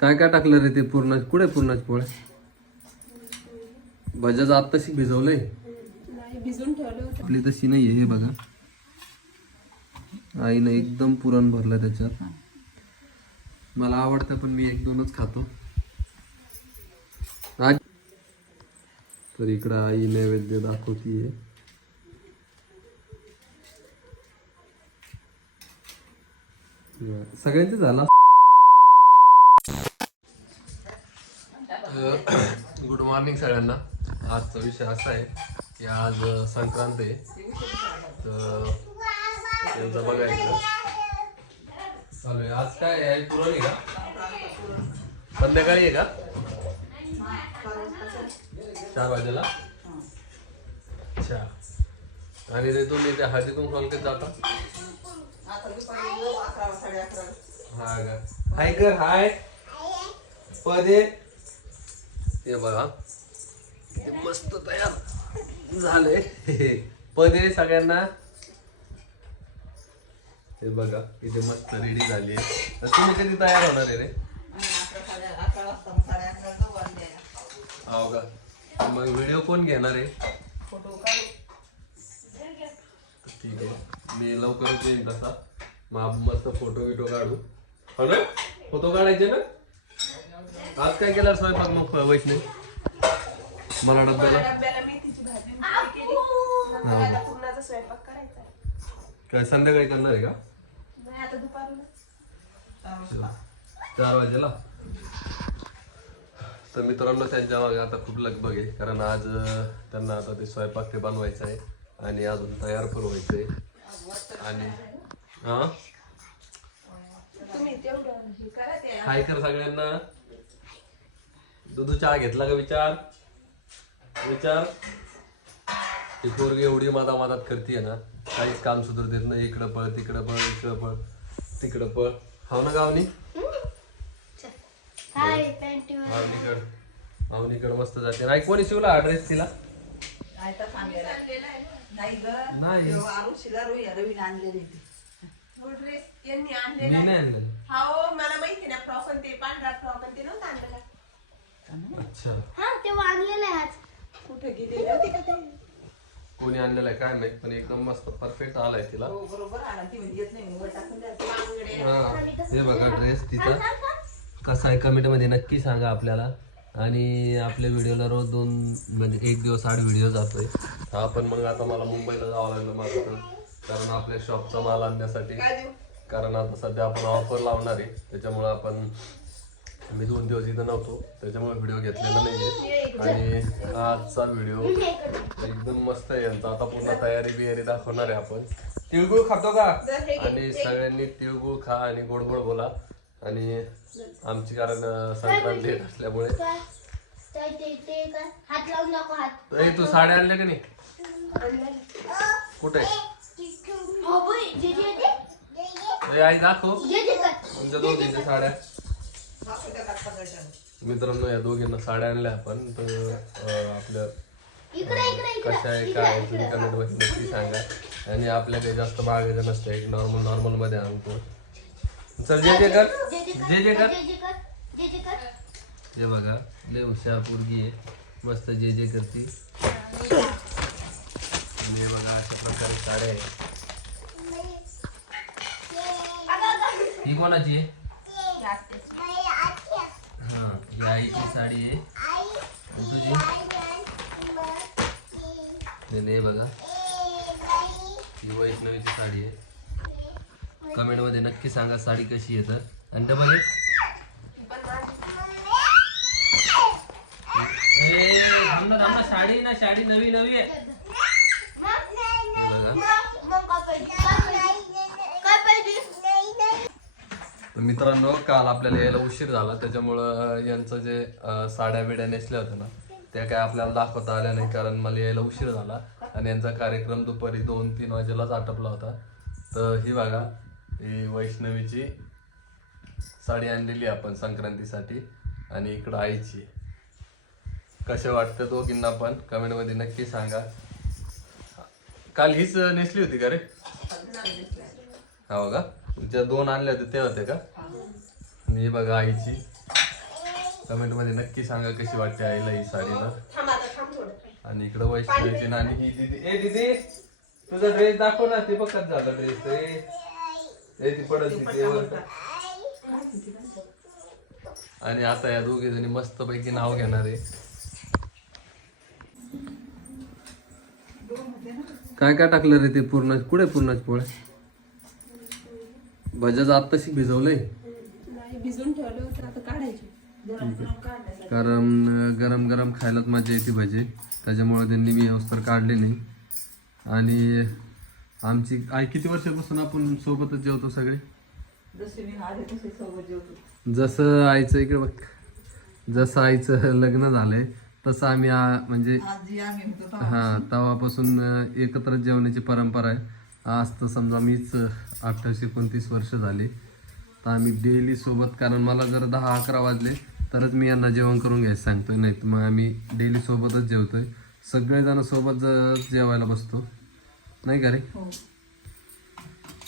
काय काय टाकलं रे ते पूर्ण? कुठे पूर्णाची पोळ्या? भज्याचं आत्ताशी भिजवलंय. भिजून ठेवलं आपली तशी नाही हे बघा. आईनं एकदम पुरण भरलं त्याच्यात. मला आवडतं पण मी एक दोनच खातो. आज तर इकडं आई नैवेद्य दाखवतीये. सगळ्यांचे झाला. गुड मॉर्निंग सगळ्यांना. आजचा विषय असा आहे की आज संक्रांत आहे. तर बघायचं. चालू आहे. आज काय आहे? पुरण आहे का? संध्याकाळी आहे का? चार वाजेला? अच्छा. आणि ते तुम्ही त्या हळदीतून कॉलकेत जाता? हा का? हाय कर हाय. पदे. ते बघा. ते मस्त तयार झाले पदे सगळ्यांना हे बघा इथे मस्त रेडी झाली आहे. तुम्ही कधी तयार होणार आहे रे? हो का? मग व्हिडिओ कोण घेणार आहे? ठीक आहे. मी लवकरच येईन तसा. मग मस्त फोटो बिटो काढू. हो ना? फोटो काढायचे ना? आज काय केलं स्वयंपाक मग वैष्णवी मला डब्याला? डब्याला मेथीची भाजी आणि पोळी केली. नंतर आता पुरणाचा स्वयंपाक करायचा आहे. काय संध्याकाळी करणार आहे का? नाही आता दुपारून. चार वाजेला. तर मित्रांनो त्यांच्या मागे आता खूप लगबग आहे कारण आज अं, त्यांना आता ते स्वयंपाक ते बनवायचं आहे आणि अजून तयार पण व्हायचं आहे आणि हा? तुम्ही तेवढं हे करा ते हाय कर सगळ्यांना. दुधू चहा घेतला का विचार? विचार. ती पोरगी एवढी माता मातात करते ना काहीच काम सुधरू देत नाही. इकडं पळ तिकडं पळ इकडं पळ तिकडं पळ. हाव ना गावनी? मावनीकड. मावनीकड मस्त जाते. नाही कोणी शिवला हा ड्रेस तिला? नाही तो ड्रेस यांनी मी आणलेला नाही आणलं हा हो मला माहिती ना फ्रॉक ते पांढरा फ्रॉक ते नव्हतं अच्छा. हा तेव्हा आणलेलं आहे आज. कुठे गेलेली होती का ते? कोणी आणलेलं आहे काय माहीत पण एकदम मस्त परफेक्ट आलाय तिला. हा हे बघा ड्रेस तिचा. कसा आहे कमेंटमध्ये नक्की सांगा आपल्याला. आणि आपल्या व्हिडिओला रोज दोन म्हणजे एक दिवस आठ व्हिडिओ जातोय. हा पण मग आता मला मुंबईला जावं लागलं माझं कारण आपल्या शॉपचा माल आणण्यासाठी. काय देऊ? कारण आता सध्या आपण ऑफर लावणार आहे. त्याच्यामुळे आपण मी दोन दिवस इथं नव्हतो त्याच्यामुळे व्हिडिओ घेतलेला नाहीये. आणि आजचा व्हिडिओ एकदम मस्त आहे यांचा. आता पूर्ण तयारी बियारी दाखवणार आहे आपण. तिळगुळ खातो का? आणि सगळ्यांनी तिळगुळ खा आणि गोड गोड बोला. आणि आमची कारण संक्रांत लेट असल्यामुळे. ते साड्या आणल्या का नाही? कुठे? आई दाखव. जे जे कर. तुमच्या दोघींच्या साड्या. मित्रांनो या दोघींना साड्या आणल्या आपण तर इकडे कशा आहे काय तुम्ही कमेंटमध्ये नक्की सांगा. आणि आपल्या काही जास्त बागायचं नसतं एक नॉर्मल नॉर्मलमध्ये आणतो चल जे जे कर. जे जे कर हे बघा लय हुशार पोरगी आहे. मस्त जे जे करते. आणि हे बघा अशा प्रकारे साड्या आहे ही कोणाची आहे? आईची साडी आहे. तुझी? नाही, नाही बघा. ही वैष्णवीची साडी आहे. कमेंटमध्ये नक्की सांगा साडी कशी आहे तर. आणि डबल एक. साडी ना साडी नवी नवी आहे. हे बघा मग काय पाहिजे काय पाहिजे तर मित्रांनो काल आपल्याला यायला उशीर झाला. त्याच्यामुळं यांचं जे अं, साड्या बिड्या नेसल्या होत्या ना त्या काय आपल्याला दाखवता आल्या नाही कारण मला यायला उशीर झाला. आणि यांचा कार्यक्रम दुपारी दोन तीन वाजेलाच आटपला होता. तर ही बघा ही वैष्णवीची साडी आणलेली आपण संक्रांतीसाठी आणि इकडं आईची. कशा वाटतं दोघींना पण? कमेंटमध्ये नक्की सांगा. काल हीच नेसली होती का रे? हो का? ज्या दोन आणल्या होत्या त्या होत्या का? आणि ही बघा आईची. कमेंटमध्ये नक्की सांगा कशी वाटते आईला ही साडी ना. आणि इकडे वैष्णवीची नानी ही दीदी ए दीदी तुझा ड्रेस दाखव ना ते बघत झाला ड्रेस ए ती पडत तिथे आणि आता या दोघे जणी मस्त पैकी नाव घेणार आहे. काय काय टाकलं रे ते पूर्ण कुठे पूर्णाच पोळ्या? भजाच आत्ताशी भिजवलंय? नाही भिजून ठेवलं होतं आता काढायचे. कारण गरम गरम खायलाच मजा येते भजे. त्याच्यामुळे त्यांनी मी व्यवस्था काढले नाही. आणि आमची आई किती वर्षापासून आपण सोबतच जेवतो सगळे? जसे मी आले तसे सोबत जेवतो. जसं आईचं इकडे बघ. जसं आईचं लग्न झालंय तसं आम्ही म्हणजे. हा तेव्हापासून. एकत्र जेवण्याची परंपरा आहे. आज तर समजा मीच अठ्ठावीस एकोणतीस वर्ष झाली. तर आम्ही डेली सोबत कारण मला जर दहा अकरा वाजले तरच मी यांना जेवण करून घ्यायचं सांगतोय. नाही तर मग आम्ही डेली सोबतच जेवतोय. सगळेजण सोबत जेवायला बसतो. नाही का रे? हो.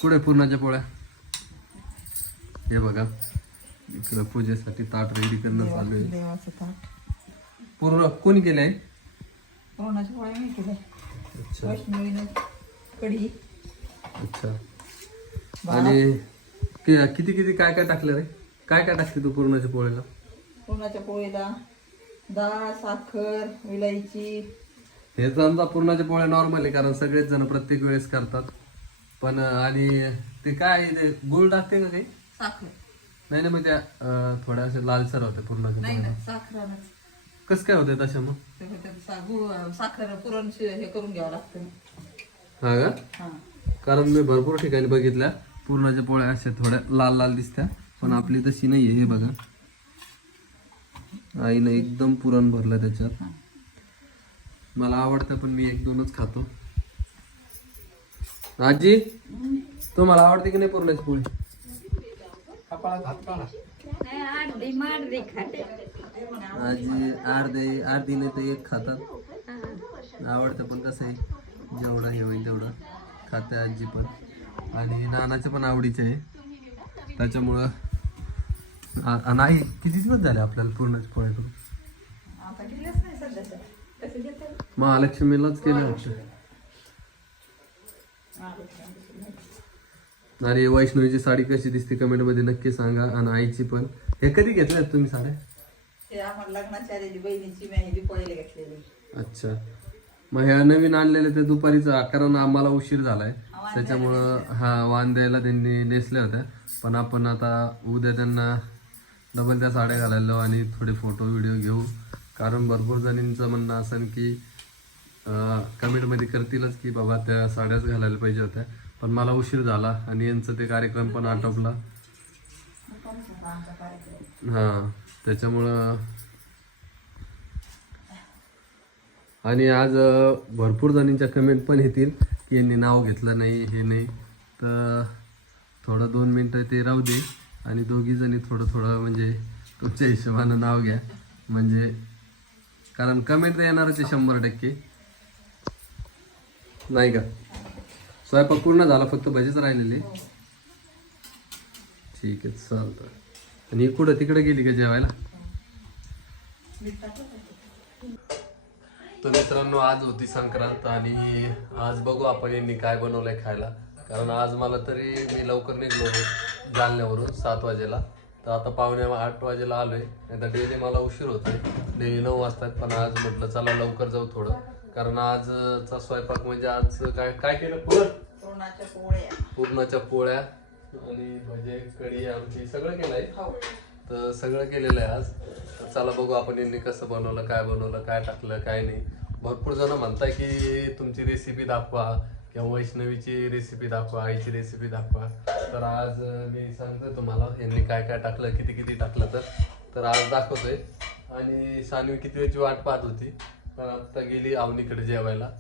कुठे पूर्णाच्या पोळ्या? हे बघा. इकडं पूजेसाठी ताट रेडी करणं चालू आहे. पूर्ण कोणी पोळ्या मी केल्या. अच्छा. वैष्णवीनं कढी. अच्छा. आणि कि- किती किती काय काय टाकलं रे? काय काय टाकते तू पूर्णाच्या पोळ्याला? कोणाच्या पोळीला डाळ साखर विलायची हे तर आमचा पूर्णाच्या पोळ्या नॉर्मल आहे कारण सगळेच जण प्रत्येक वेळेस करतात. पण अं, आणि ते काय आहे ते गुळ टाकते का काही? साखर. नाही ना मग त्या अं, थोड्या अशा लालसर होत्या पूर्णाच्या नाही पोळ्या. ना साखरानच. कसं काय होतं तशा मग? ते त्यात सा- गुळ साखर पुरण शि- हे करून घ्यावं लागतं. हा का? हा. कारण मी भरपूर ठिकाणी बघितल्या. पूर्णाच्या पोळ्या अशा थोड्या लाल लाल दिसत्या. पण आपली तशी नाहीये हे बघा. आईनं एकदम पुरण भरलं त्याच्यात. मला आवडतं पण मी एक दोनच खातो. आजी तुम्हाला आवडते की नाही पुरणाची पोळी? आजी अर्धे अर्धी नाही तर एक खातात. आवडतं पण कसं आहे? जेवढं हे खाते आजी पण. आणि नानाच्या पण आवडीचे आहे. त्याच्यामुळं नाही किती दिवस झाले आपल्याला पूर्णच पोळ्या करून? महालक्ष्मीलाच केलं होतं. आणि वैष्णवीची साडी कशी दिसते कमेंटमध्ये नक्की सांगा. आणि आईची पण. हे कधी घेतल्यात तुम्ही साड्या? लग्नाच्या बहिणीची घेतलेली. अच्छा. मग ह्या नवीन आणलेले ते दुपारीच कारण आम्हाला उशीर झालाय. त्याच्यामुळं हा वाण द्यायला त्यांनी नेसल्या होत्या. पण आपण आता उद्या त्यांना डबल त्या साड्या घालायला आणि थोडे फोटो व्हिडिओ घेऊ. कारण भरपूर जणींचं म्हणणं असं की कमेंटमध्ये करतीलच की बाबा त्या साड्याच घालायला पाहिजे होत्या. पण मला उशीर झाला आणि यांचं ते कार्यक्रम पण आटोपला. हां त्याच्यामुळं आणि आज भरपूर जणींच्या कमेंट पण येतील की यांनी नाव घेतलं नाही हे नाही. तर थोडं दोन मिनटं ते राहू दे आणि दोघीजणी थोडं थोडं म्हणजे तुमच्या हिशोबानं नाव घ्या. म्हणजे कारण कमेंट तर येणारच आहे शंभर टक्के. नाही का? स्वयंपाक पूर्ण झाला फक्त भजीच राहिलेले. ठीक आहे चालतं आणि कुठं तिकडे गेली का जेवायला? तर मित्रांनो आज होती संक्रांत आणि आज बघू आपण यांनी काय बनवलंय खायला. कारण आज मला तरी मी लवकर निघलो जालन्यावरून सात वाजेला. तर आता पावणे आठ वाजेला आलोय. नाही तर डेली मला उशीर होतोय. डेली नऊ वाजतात पण आज म्हटलं चला लवकर जाऊ थोडं. कारण आजचा स्वयंपाक म्हणजे आज काय काय केलं? पोळ्या. पूर्णाच्या पोळ्या आणि भजे कढी आमची सगळं केलंय. हो. तर सगळं केलेलं आहे आज. चला बघू आपण यांनी कसं बनवलं काय बनवलं काय टाकलं काय नाही. भरपूर जण म्हणताय की तुमची रेसिपी दाखवा किंवा वैष्णवीची रेसिपी दाखवा आईची रेसिपी दाखवा. तर आज मी सांगतोय तुम्हाला यांनी काय काय टाकलं किती किती टाकलं तर. तर आज दाखवतोय. आणि सानवी किती वेळची वाट पाहत होती पण आत्ता गेली आवनीकडे जेवायला.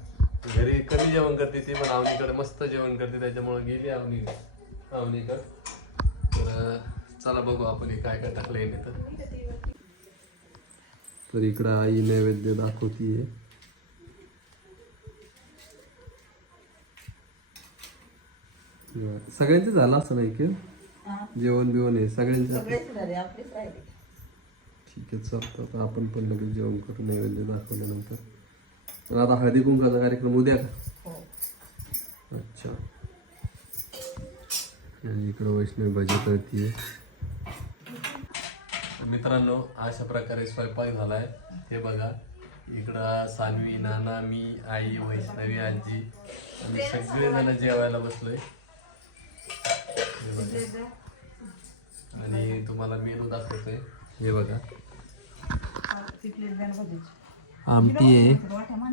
घरी कमी जेवण करते ती पण आवनीकडे मस्त जेवण करते त्याच्यामुळे गेली आवनी आवनीकडे तर चला बघू आपण हे काय काय टाकलं येणे तर. तर इकडं आई नैवेद्य दाखवतीये. सगळ्यांचं झालं असं नाही की? हा. जेवण बिवण आहे सगळ्यांचे ठीक आहे चालतं आता. आपण पण लगेच जेवण करू नैवेद्य दाखवल्यानंतर. आता हळदी कुंकाचा कार्यक्रम उद्या का? हो. अच्छा. आणि इकडं वैष्णवी भाजी करते मित्रांनो अशा प्रकारे स्वयंपाक झालाय. हे बघा इकडं सानवी नाना मी आई वैष्णवी आजी. आम्ही सगळेजण जेवायला बसलोय. आणि तुम्हाला मेनू दाखवतोय. हे बघा. आमटी आहे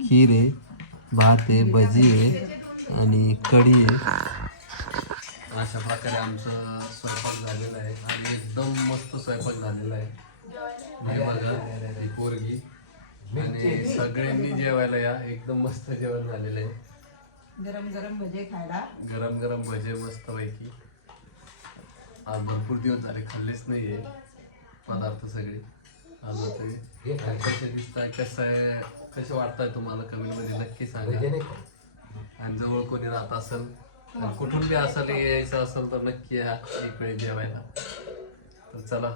खीर आहे भात आहे भजी आहे आणि कढी आहे. अशा प्रकारे आमचं स्वयंपाक झालेला आहे. आणि एकदम मस्त स्वयंपाक झालेला आहे. हे बघा ही पोरगी. आणि सगळ्यांनी जेवायला या. एकदम मस्त जेवण झालेलं आहे. गरम गरम भजे खायला. गरम गरम भजे मस्त पैकी आज भरपूर दिवस झाले खाल्लेच नाहीये पदार्थ सगळे. आज होते कसे दिसताय कसं आहे कसे वाटताय तुम्हाला? कमेंटमध्ये नक्की सांगा. आणि जवळ कोणी राहत असेल कुठून बी असेल यायचं असेल तर नक्की या एक वेळ जेवायला. तर चला.